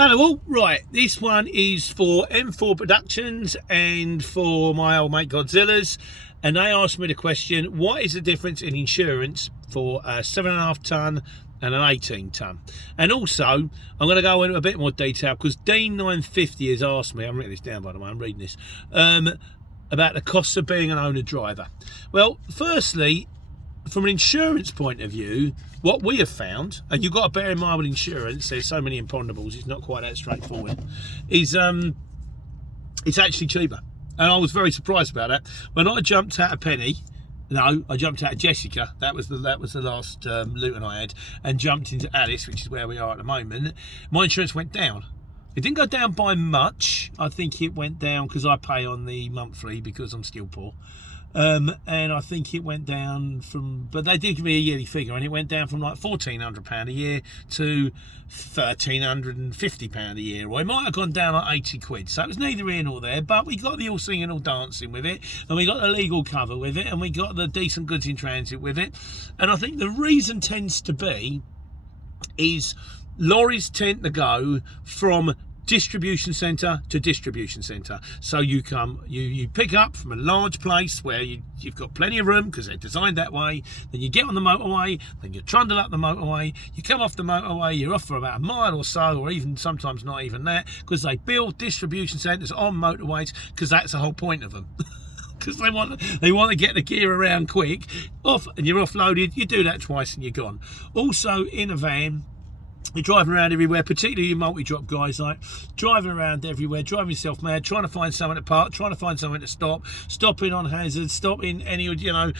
Hello all, right, this one is for M4 Productions and for my old mate Godzilla's, and they asked me the question, what is the difference in insurance for a 7.5 tonne and an 18 tonne? And also, I'm going to go into a bit more detail because Dean 950 has asked me, I'm writing this down by the way, I'm reading this, about the costs of being an owner-driver. Well, firstly, from an insurance point of view, what we have found, and you've got to bear in mind with insurance, there's so many imponderables, it's not quite that straightforward, is it's actually cheaper. And I was very surprised about that. When I jumped out of Penny, no, I jumped out of Jessica, that was the last Luton I had, and jumped into Alice, which is where we are at the moment, my insurance went down. It didn't go down by much. I think it went down because I pay on the monthly because I'm still poor. And I think it went down from, but they did give me a yearly figure, and it went down from like £1,400 a year to £1,350 a year, or it might have gone down like 80 quid. So it was neither here nor there, but we got the all singing, all dancing with it, and we got the legal cover with it, and we got the decent goods in transit with it. And I think the reason tends to be is lorries tend to go from distribution centre to distribution centre. So you pick up from a large place where you've got plenty of room because they're designed that way, then you get on the motorway, then you trundle up the motorway, you come off the motorway, you're off for about a mile or so, or even sometimes not even that, because they build distribution centres on motorways because that's the whole point of them. Because they want to get the gear around quick, off, and you're offloaded. You do that twice and you're gone. Also in a van, you're driving around everywhere, particularly you multi-drop guys, like driving around everywhere, driving yourself mad, trying to find somewhere to park, trying to find somewhere to stop, stopping on hazards, stopping any, I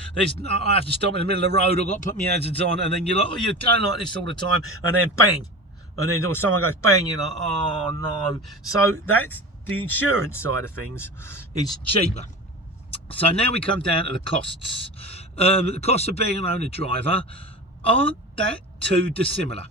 have to stop in the middle of the road, I've got to put my hazards on, and then you're like, oh, you're going like this all the time, and then bang, and then someone goes bang, you're like, oh no. So that's the insurance side of things, is cheaper. So now we come down to the costs. The costs of being an owner-driver aren't that too dissimilar.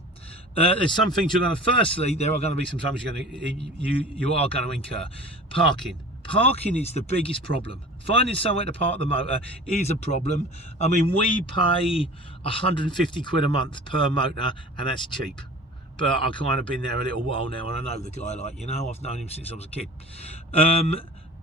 There's some things you're going to, firstly, there are going to be some times you are going to incur. Parking is the biggest problem. Finding somewhere to park the motor is a problem. I mean, we pay 150 quid a month per motor, and that's cheap. But I've kind of been there a little while now, and I know the guy, I've known him since I was a kid.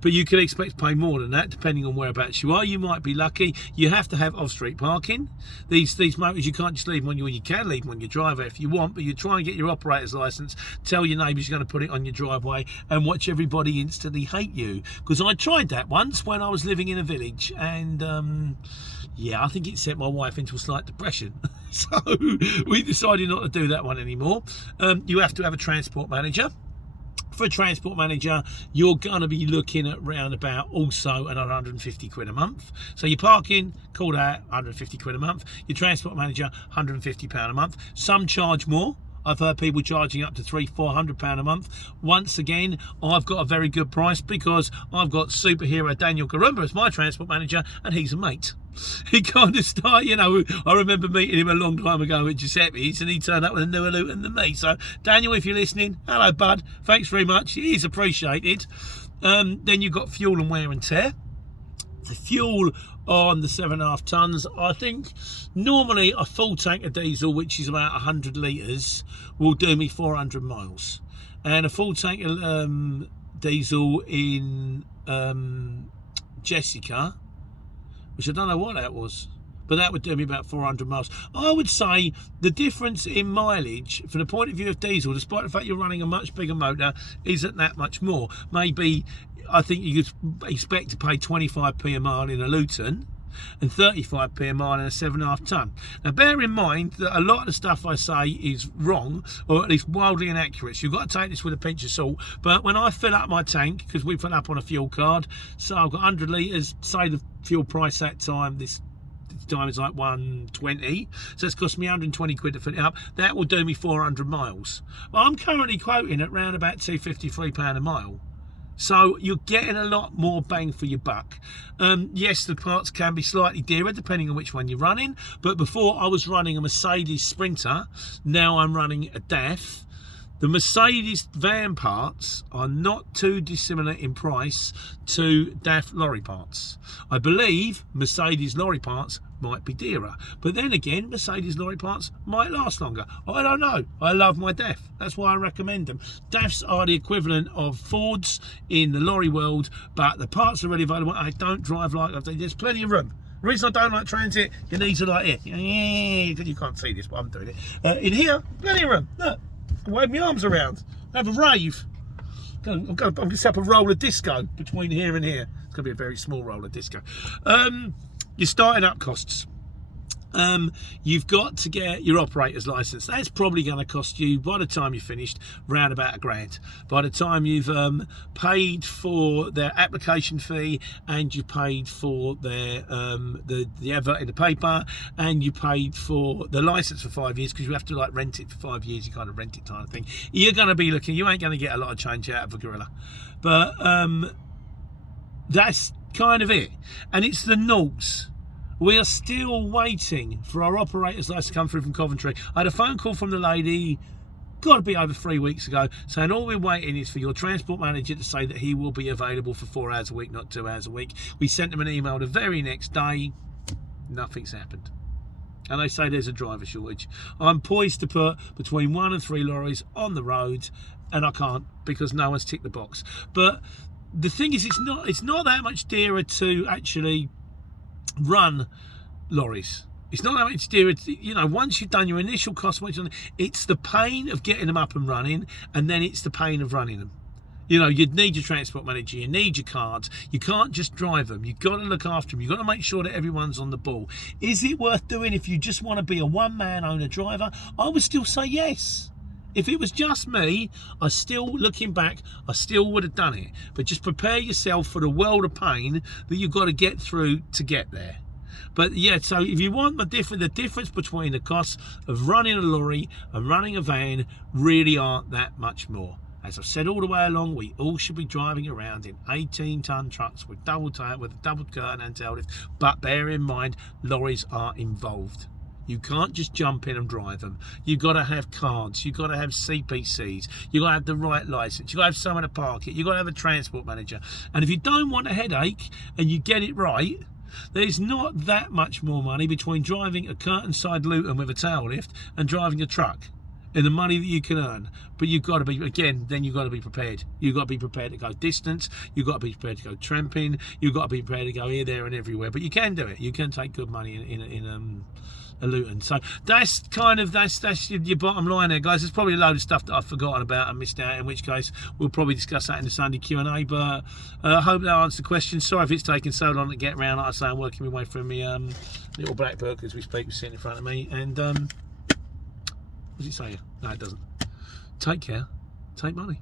But you can expect to pay more than that depending on whereabouts you are. You might be lucky. You have to have off-street parking. These motors, you can't just leave them on you. You can leave them on your driveway if you want, but you try and get your operator's license, tell your neighbours you're going to put it on your driveway, and watch everybody instantly hate you. Because I tried that once when I was living in a village, and yeah, I think it sent my wife into a slight depression. So we decided not to do that one anymore. You have to have a transport manager. For a transport manager, you're going to be looking at round about also another 150 quid a month. So your parking, call that 150 quid a month. Your transport manager, 150 pound a month. Some charge more. I've heard people charging up to £300-400 a month. Once again, I've got a very good price because I've got superhero Daniel Garumba as my transport manager, and he's a mate. He kind of started, I remember meeting him a long time ago at Giuseppe's, and he turned up with a newer Luton than me. So, Daniel, if you're listening, hello, bud. Thanks very much. It is appreciated. Then you've got fuel and wear and tear. The fuel on the 7.5 tonnes, I think normally a full tank of diesel, which is about 100 litres, will do me 400 miles. And a full tank of diesel in Jessica, which I don't know what that was, but that would do me about 400 miles. I would say the difference in mileage from the point of view of diesel, despite the fact you're running a much bigger motor, isn't that much more. Maybe, I think you could expect to pay 25p a mile in a Luton and 35p a mile in a 7.5 tonne. Now bear in mind that a lot of the stuff I say is wrong, or at least wildly inaccurate, so you've got to take this with a pinch of salt. But when I fill up my tank, because we fill up on a fuel card, so I've got 100 litres, say the fuel price that time, this time is like 120, so it's cost me 120 quid to fill it up. That will do me 400 miles. Well, I'm currently quoting at around about £253 a mile. So you're getting a lot more bang for your buck. Yes, the parts can be slightly dearer depending on which one you're running, but before I was running a Mercedes Sprinter, now I'm running a DAF. The Mercedes van parts are not too dissimilar in price to DAF lorry parts. I believe Mercedes lorry parts might be dearer. But then again, Mercedes lorry parts might last longer. I don't know. I love my DAF. That's why I recommend them. DAFs are the equivalent of Fords in the lorry world, but the parts are really available. I don't drive like I've done. There's plenty of room. The reason I don't like Transit, your knees are like here. You can't see this, but I'm doing it. In here, plenty of room. Look, I can wave my arms around. Have a rave. I'm going to set up a roller disco between here and here. It's going to be a very small roller disco. Your starting up costs. You've got to get your operator's license. That's probably going to cost you, by the time you're finished, round about £1,000. By the time you've paid for their application fee, and you paid for their the advert in the paper, and you paid for the license for 5 years, because you have to like rent it for 5 years. You kind of rent it kind of thing. You're going to be looking. You ain't going to get a lot of change out of a gorilla, but that's kind of it. And it's the noughts. We are still waiting for our operator's license to come through from Coventry. I had a phone call from the lady, got to be over 3 weeks ago, saying all we're waiting is for your transport manager to say that he will be available for 4 hours a week, not 2 hours a week. We sent them an email the very next day. Nothing's happened. And they say there's a driver shortage. I'm poised to put between 1 and 3 lorries on the road, and I can't because no one's ticked the box. But the thing is, it's not that much dearer to actually run lorries. It's not that much dearer, you know, once you've done your initial cost, it's the pain of getting them up and running, and then it's the pain of running them. You know, you'd need your transport manager, you need your cards. You can't just drive them. You've got to look after them. You've got to make sure that everyone's on the ball. Is it worth doing if you just want to be a one-man owner driver? I would still say yes. If it was just me, looking back, I still would have done it. But just prepare yourself for the world of pain that you've got to get through to get there. But yeah, so if you want the difference between the costs of running a lorry and running a van really aren't that much more. As I've said all the way along, we all should be driving around in 18-ton trucks with double curtain and tail lift. But bear in mind, lorries are involved. You can't just jump in and drive them. You've got to have cards. You've got to have CPCs. You've got to have the right license. You've got to have someone to park it. You've got to have a transport manager. And if you don't want a headache and you get it right, there's not that much more money between driving a curtain-side Luton with a tail lift and driving a truck and the money that you can earn. But you've got to be, again, then you've got to be prepared. You've got to be prepared to go distance. You've got to be prepared to go tramping. You've got to be prepared to go here, there and everywhere. But you can do it. You can take good money in a Luton. So that's your bottom line there, guys. There's probably a load of stuff that I've forgotten about and missed out, in which case we'll probably discuss that in the Sunday Q&A. But I hope that answers the question. Sorry if it's taken so long to get around. Like I say, I'm working my way through my little black book as we speak, sitting in front of me. And what does it say here? No, it doesn't. Take care, take money.